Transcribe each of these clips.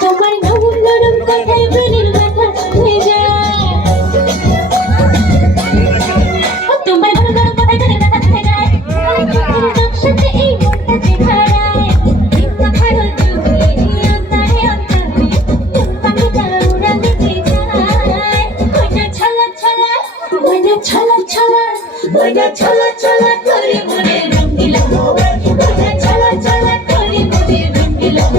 তোমার নরম নরম কথায় প্রাণের মাথা হয়ে যায় তোমার নরম নরম কথায় প্রাণের মাথা হয়ে যায় নকশাতে এই মনটা যে হারায় চিন্তা করো তুমি অন্তরে অন্তরে পাখিটা উড়াতে যায় ময়না ছলা ছলা ময়না ছলা ছলা ময়না ছলা ছলা করে মনে রং দিলাম ময়না ছলা ছলা করে মনে রং দিলাম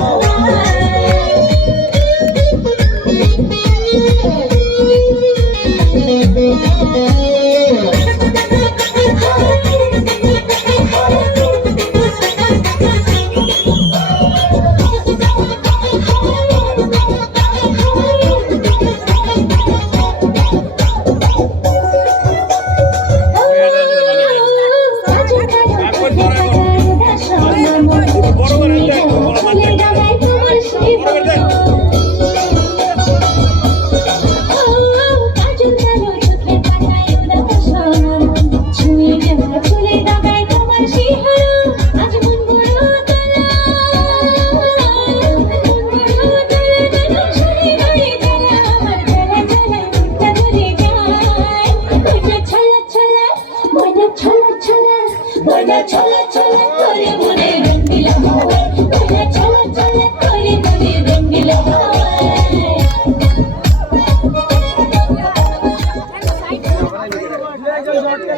ছলা ছলা